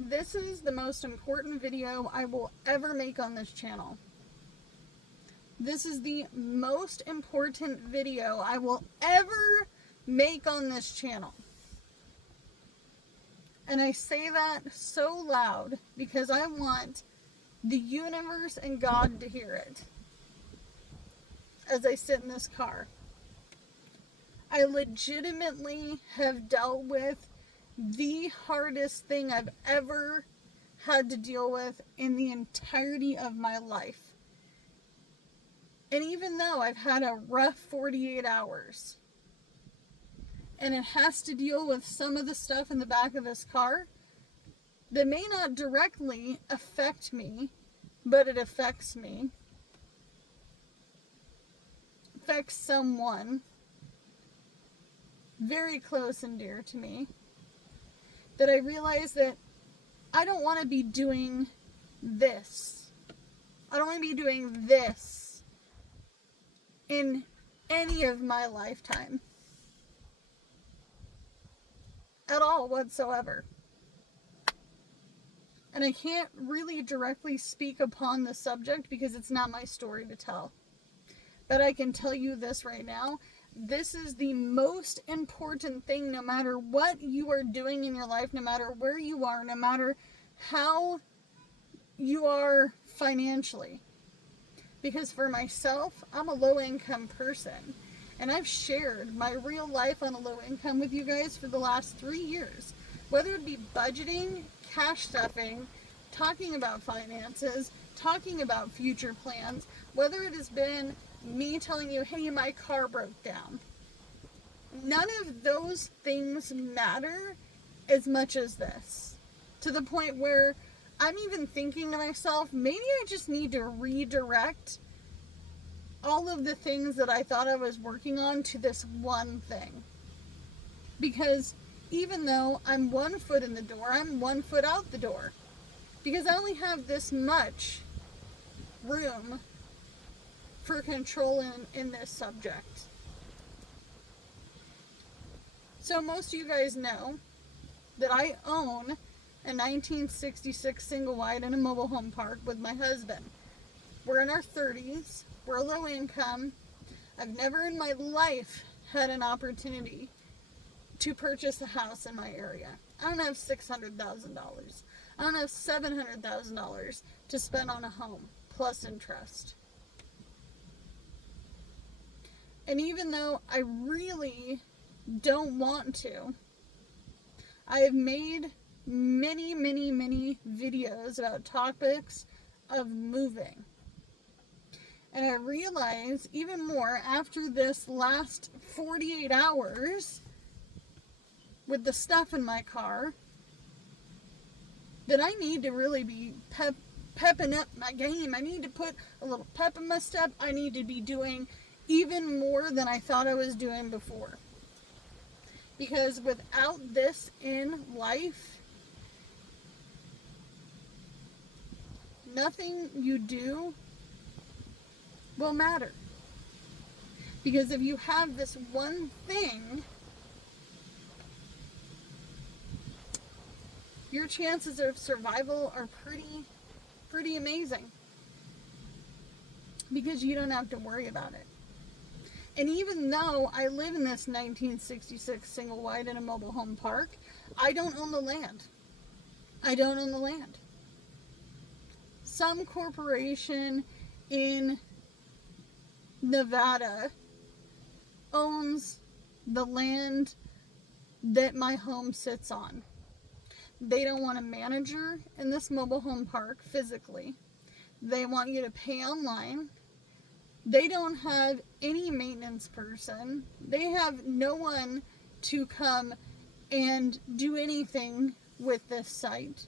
This is the most important video I will ever make on this channel. This is the most important video I will ever make on this channel. And I say that so loud because I want the universe and God to hear it as I sit in this car. I legitimately have dealt with the hardest thing I've ever had to deal with in the entirety of my life. And even though I've had a rough 48 hours, and it has to deal with some of the stuff in the back of this car that may not directly affect me, but it affects me, affects someone very close and dear to me, that I realize that I don't want to be doing this. I don't want to be doing this in any of my lifetime. At all whatsoever. And I can't really directly speak upon the subject because it's not my story to tell. But I can tell you this right now. This is the most important thing, no matter what you are doing in your life, no matter where you are, no matter how you are financially. Because for myself, I'm a low-income person. And I've shared my real life on a low income with you guys for the last 3 years. Whether it be budgeting, cash stuffing, talking about finances, talking about future plans, whether it has been me telling you, hey, my car broke down. None of those things matter as much as this. To the point where I'm even thinking to myself, maybe I just need to redirect all of the things that I thought I was working on to this one thing. Because even though I'm 1 foot in the door, I'm 1 foot out the door. Because I only have this much room for control in this subject. So most of you guys know that I own a 1966 single wide in a mobile home park with my husband. We're in our 30s. We're low income. I've never in my life had an opportunity to purchase a house in my area. I don't have $600,000. I don't have $700,000 to spend on a home, plus interest. And even though I really don't want to, I have made many videos about topics of moving. And I realize even more after this last 48 hours with the stuff in my car that I need to really be pepping up my game. I need to put a little pep in my step. I need to be doing even more than I thought I was doing before. Because without this in life, nothing you do will matter. Because if you have this one thing, your chances of survival are pretty amazing. Because you don't have to worry about it. And even though I live in this 1966 single wide in a mobile home park, I don't own the land. I don't own the land. Some corporation in Nevada owns the land that my home sits on. They don't want a manager in this mobile home park physically. They want you to pay online. They don't have any maintenance person. They have no one to come and do anything with this site.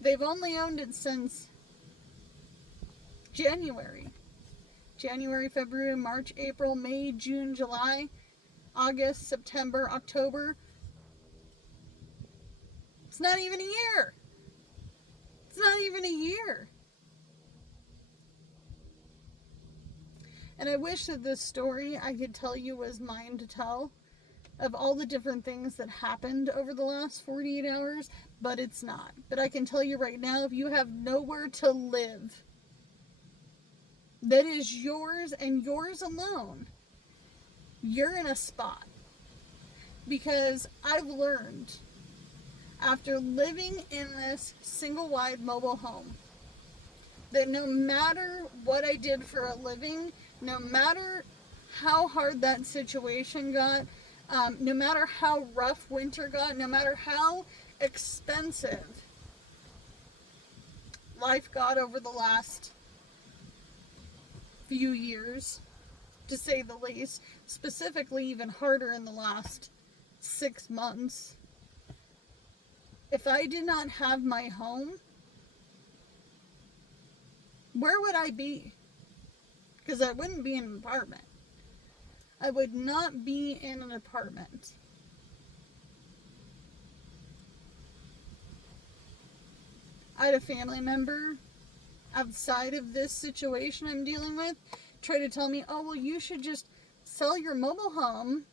They've only owned it since January, February, March, April, May, June, July, August, September, October. It's not even a year. It's not even a year. And I wish that this story I could tell you was mine to tell. of all the different things that happened over the last 48 hours, but it's not. But I can tell you right now, if you have nowhere to live that is yours and yours alone, you're in a spot. Because I've learned, after living in this single wide mobile home, that no matter what I did for a living, no matter how hard that situation got, no matter how rough winter got, no matter how expensive life got over the last few years, to say the least, specifically even harder in the last 6 months, if I did not have my home, where would I be? Because I wouldn't be in an apartment. I would not be in an apartment. I had a family member outside of this situation I'm dealing with try to tell me, oh, well, you should just sell your mobile home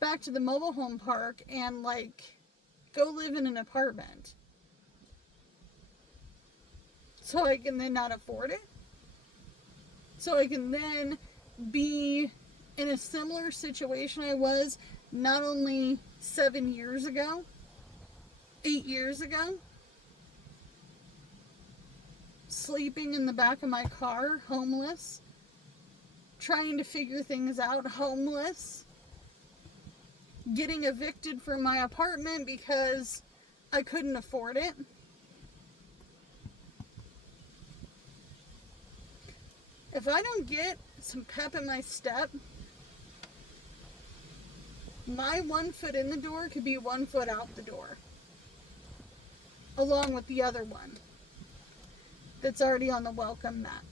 back to the mobile home park and, like, go live in an apartment. So I can then not afford it. So I can then be in a similar situation I was not only 7 years ago, 8 years ago, sleeping in the back of my car, homeless, trying to figure things out, homeless, getting evicted from my apartment because I couldn't afford it. If I don't get some pep in my step, my 1 foot in the door could be 1 foot out the door, along with the other one that's already on the welcome mat.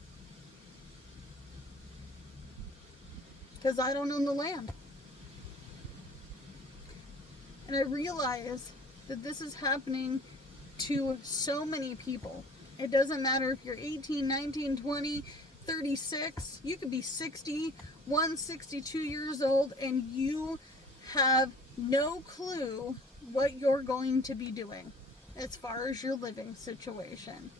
Because I don't own the land. And I realize that this is happening to so many people. It doesn't matter if you're 18, 19, 20, 36. You could be 61, 62 years old, and you have no clue what you're going to be doing as far as your living situation.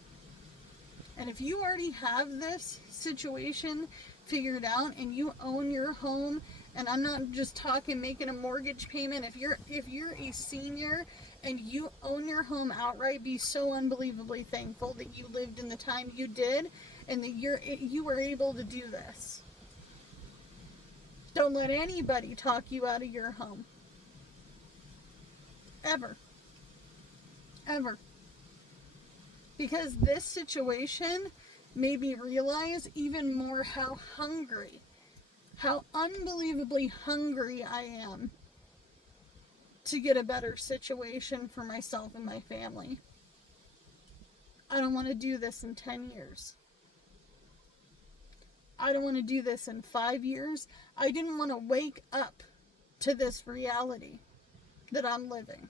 And if you already have this situation figured out and you own your home, and I'm not just talking making a mortgage payment, if you're a senior and you own your home outright, be so unbelievably thankful that you lived in the time you did and that you were able to do this. Don't let anybody talk you out of your home. Ever. Ever. Because this situation made me realize even more how unbelievably hungry I am to get a better situation for myself and my family. I don't want to do this in 10 years. I don't want to do this in 5 years. I didn't want to wake up to this reality that I'm living.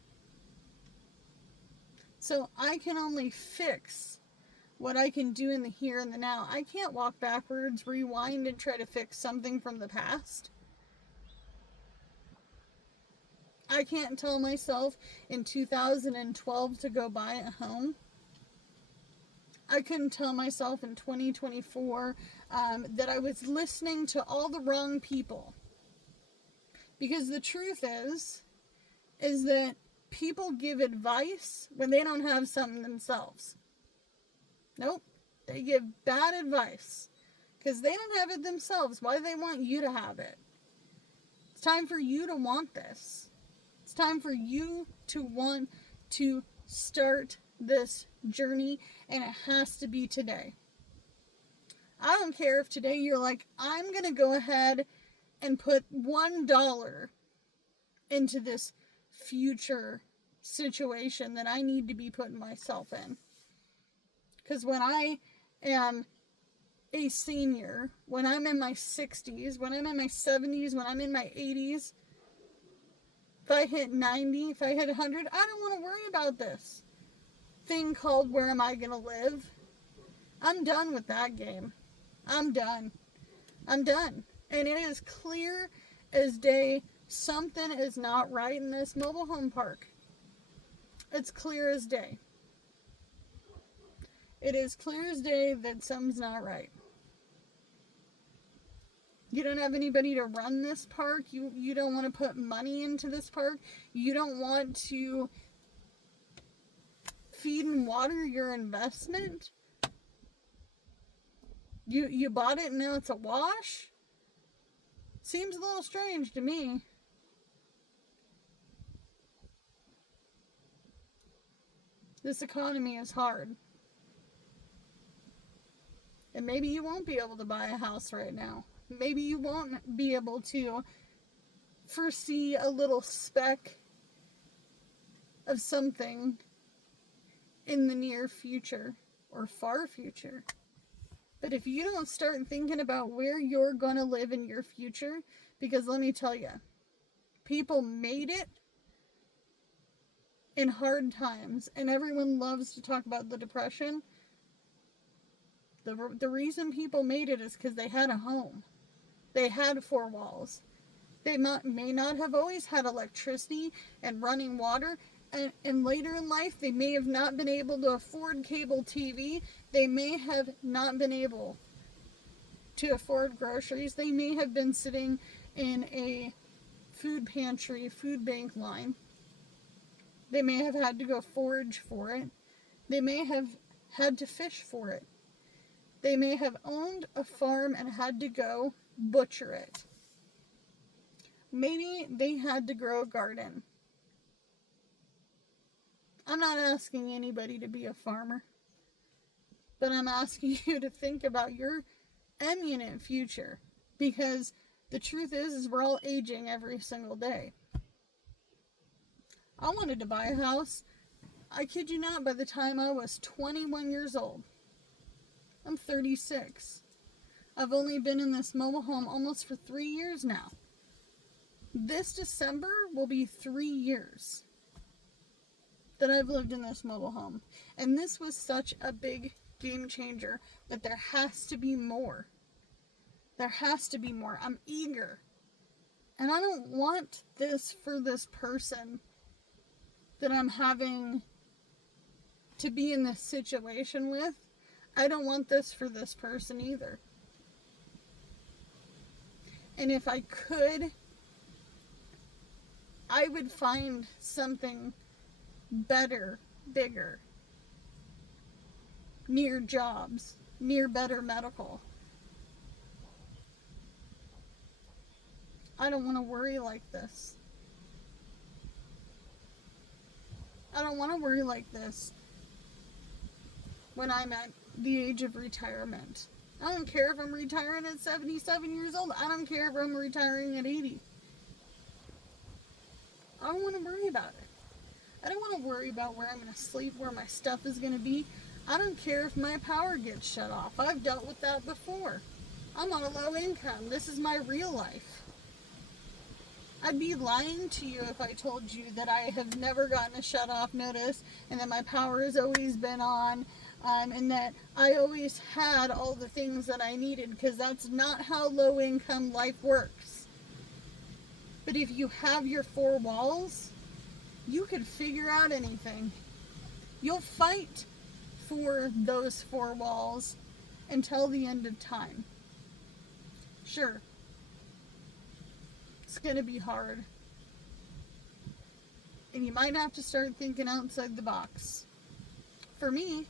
So I can only fix what I can do in the here and the now. I can't walk backwards, rewind, and try to fix something from the past. I can't tell myself in 2012 to go buy a home. I couldn't tell myself in 2024 that I was listening to all the wrong people. Because the truth is that people give advice when they don't have something themselves. Nope. They give bad advice because they don't have it themselves. Why do they want you to have it? It's time for you to want this. It's time for you to want to start this journey, and it has to be today. I don't care if today you're like, I'm going to go ahead and put $1 into this future situation that I need to be putting myself in. Because when I am a senior, when I'm in my 60s, when I'm in my 70s, when I'm in my 80s, if I hit 90, if I hit 100, I don't want to worry about this thing called where am I going to live. I'm done with that game. I'm done. And it is clear as day Something is not right in this mobile home park. It's clear as day. It is clear as day that something's not right. You don't have anybody to run this park. You don't want to put money into this park. You don't want to feed and water your investment. You bought it and now it's a wash? Seems a little strange to me. This economy is hard. And maybe you won't be able to buy a house right now. Maybe you won't be able to foresee a little speck of something in the near future or far future. But if you don't start thinking about where you're going to live in your future, because let me tell you, people made it in hard times, and everyone loves to talk about the Depression. The reason people made it is because they had a home. They had four walls. They may not have always had electricity and running water, and later in life they may have not been able to afford cable TV. They may have not been able to afford groceries. They may have been sitting in a food pantry, food bank line. They may have had to go forage for it. They may have had to fish for it. They may have owned a farm and had to go butcher it. Maybe they had to grow a garden. I'm not asking anybody to be a farmer, but I'm asking you to think about your imminent future, because the truth is we're all aging every single day. I wanted to buy a house, I kid you not, by the time I was 21 years old. I'm 36. I've only been in this mobile home almost for 3 years now. This December will be 3 years that I've lived in this mobile home. And this was such a big game changer that there has to be more. There has to be more. I'm eager. And I don't want this for this person that I'm having to be in this situation with. I don't want this for this person either. And if I could, I would find something better, bigger, near jobs, near better medical. I don't want to worry like this. I don't want to worry like this when I'm at the age of retirement. I don't care if I'm retiring at 77 years old. I don't care if I'm retiring at 80. I don't want to worry about it. I don't want to worry about where I'm going to sleep, where my stuff is going to be. I don't care if my power gets shut off. I've dealt with that before. I'm on a low income. This is my real life. I'd be lying to you if I told you that I have never gotten a shut off notice and that my power has always been on, and that I always had all the things that I needed, because that's not how low income life works. But if you have your four walls, you could figure out anything. You'll fight for those four walls until the end of time. Sure, it's going to be hard. And you might have to start thinking outside the box. For me,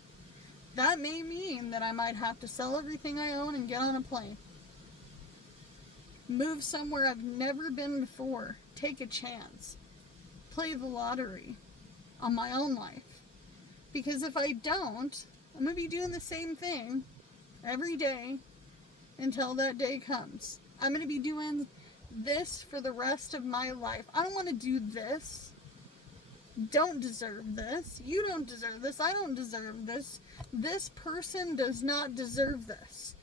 that may mean that I might have to sell everything I own and get on a plane. Move somewhere I've never been before. Take a chance. Play the lottery on my own life. Because if I don't, I'm going to be doing the same thing every day until that day comes. I'm going to be doing this for the rest of my life. I don't want to do this. Don't deserve this. You don't deserve this. I don't deserve this. This person does not deserve this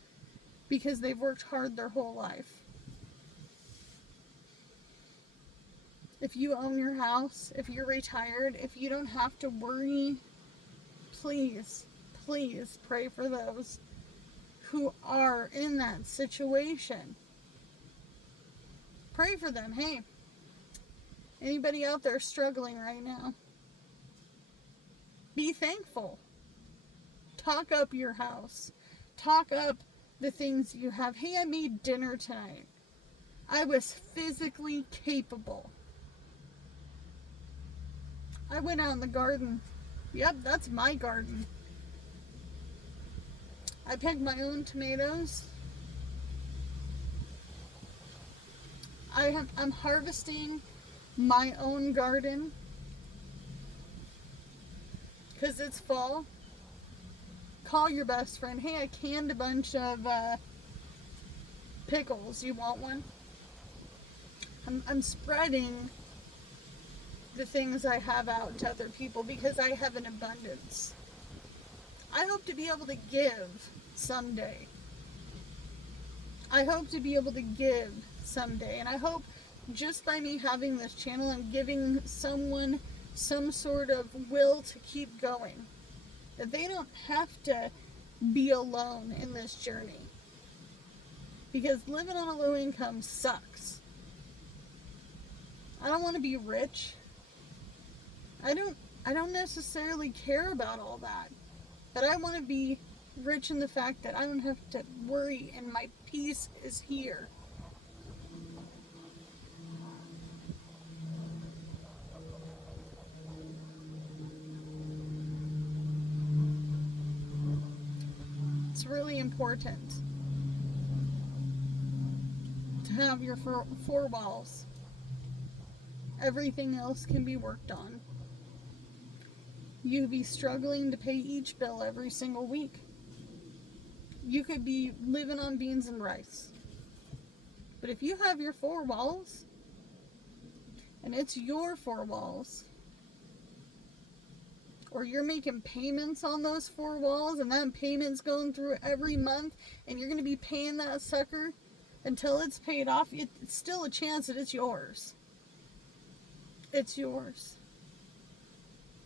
because they've worked hard their whole life. If you own your house, if you're retired, if you don't have to worry, please, please pray for those who are in that situation. Pray for them. Hey, Anybody out there struggling right now? Be thankful. Talk up your house. Talk up the things you have. Hey, I made dinner tonight. I was physically capable. I went out in the garden. Yep, that's my garden. I picked my own tomatoes. I'm harvesting my own garden because it's fall. Call your best friend. Hey, I canned a bunch of pickles. You want one? I'm spreading the things I have out to other people because I have an abundance. I hope to be able to give someday. I hope to be able to give someday. And I hope just by me having this channel, I'm giving someone some sort of will to keep going. That they don't have to be alone in this journey. Because living on a low income sucks. I don't want to be rich. I don't necessarily care about all that. But I want to be rich in the fact that I don't have to worry and my peace is here. It's really important to have your four walls. Everything else can be worked on. You could be struggling to pay each bill every single week. You could be living on beans and rice. But if you have your four walls, and it's your four walls, or you're making payments on those four walls, and that payment's going through every month, and you're going to be paying that sucker until it's paid off, it's still a chance that it's yours. It's yours.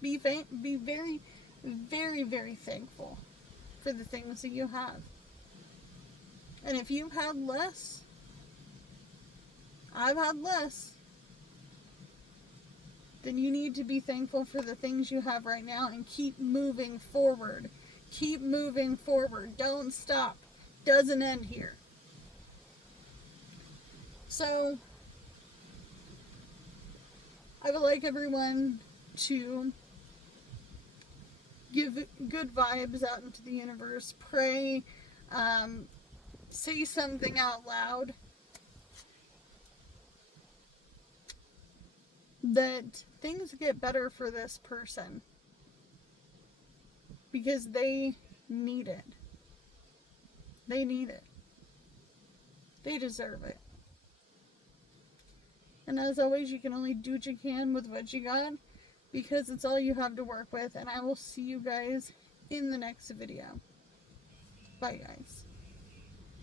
Be very, very, very thankful for the things that you have. And if you've had less, I've had less, then you need to be thankful for the things you have right now and keep moving forward. Keep moving forward. Don't stop. Doesn't end here. So, I would like everyone to give good vibes out into the universe. Pray. Say something out loud. That things get better for this person. Because they need it. They need it. They deserve it. And as always, you can only do what you can with what you got. Because it's all you have to work with. And I will see you guys in the next video. Bye, guys.